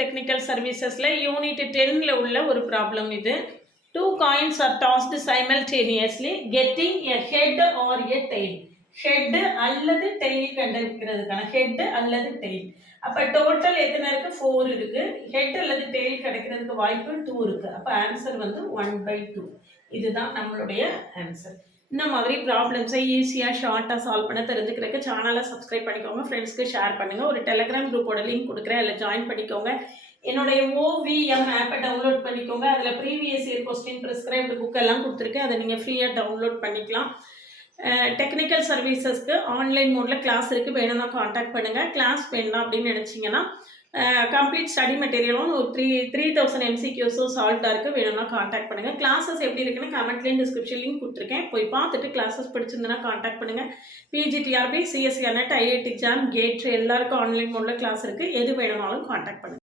Technical Servicesல unit 10ல உள்ள ஒரு problem இது. Two coins are tossed simultaneously, getting a head or a tail. Head அல்லது tail கண்டுபிடிக்கிறதுக்கான head அல்லது tail. அப்ப டோட்டல் எத்தனை இருக்கு? 4 இருக்கு. head அல்லது tail கிடைக்கிறதுக்கு வாய்ப்பு 2 இருக்கு. அப்ப ஆன்சர் வந்து 1/2. இதுதான் நம்மளுடைய ஆன்சர். இந்த மாதிரி ப்ராப்ளம்ஸை ஈஸியாக ஷார்ட்டாக சால்வ் பண்ண தெரிஞ்சுக்கிறதுக்கு சேனலை சப்ஸ்கிரைப் பண்ணிக்கோங்க, ஃப்ரெண்ட்ஸ்க்கு ஷேர் பண்ணுங்கள். ஒரு டெலிகிராம் குரூப்போட லிங்க் கொடுக்குறேன், அதில் ஜாயின் பண்ணிக்கோங்க. என்னுடைய OVM ஆப்பை டவுன்லோட் பண்ணிக்கோங்க. அதில் previous year question prescribed book எல்லாம் கொடுத்துருக்கேன், அதை நீங்கள் ஃப்ரீயாக டவுன்லோட் பண்ணிக்கலாம். டெக்னிக்கல் சர்வீசஸ்க்கு ஆன்லைன் மோடில் கிளாஸ் இருக்குது, வேணும்னா காண்டாக்ட் பண்ணுங்கள். கிளாஸ் வேணும் அப்படின்னு நினச்சிங்கன்னா கம்ப்ளீட் ஸ்டடி மெட்டீரியலும் ஒரு 3000 MCQஸும் சால்வ்டாக இருக்குது, வேணும்னா காண்டாக்ட் பண்ணுங்கள். கிளாஸஸ் எப்படி இருக்குன்னு கமெண்ட்லேயும் டிஸ்கிரிப்ஷன் லிங்க் கொடுத்துருக்கேன், போய் பார்த்துட்டு கிளாஸஸ் பிடிச்சிருந்தனா காண்டாக்ட் பண்ணுங்கள். PGTRB, CSE, NET, IIT JAM, GATE எல்லாருக்கும் ஆன்லைன் மோடில் கிளாஸ் இருக்குது, எது வேணும்னாலும் காண்டாக்ட் பண்ணுங்கள்.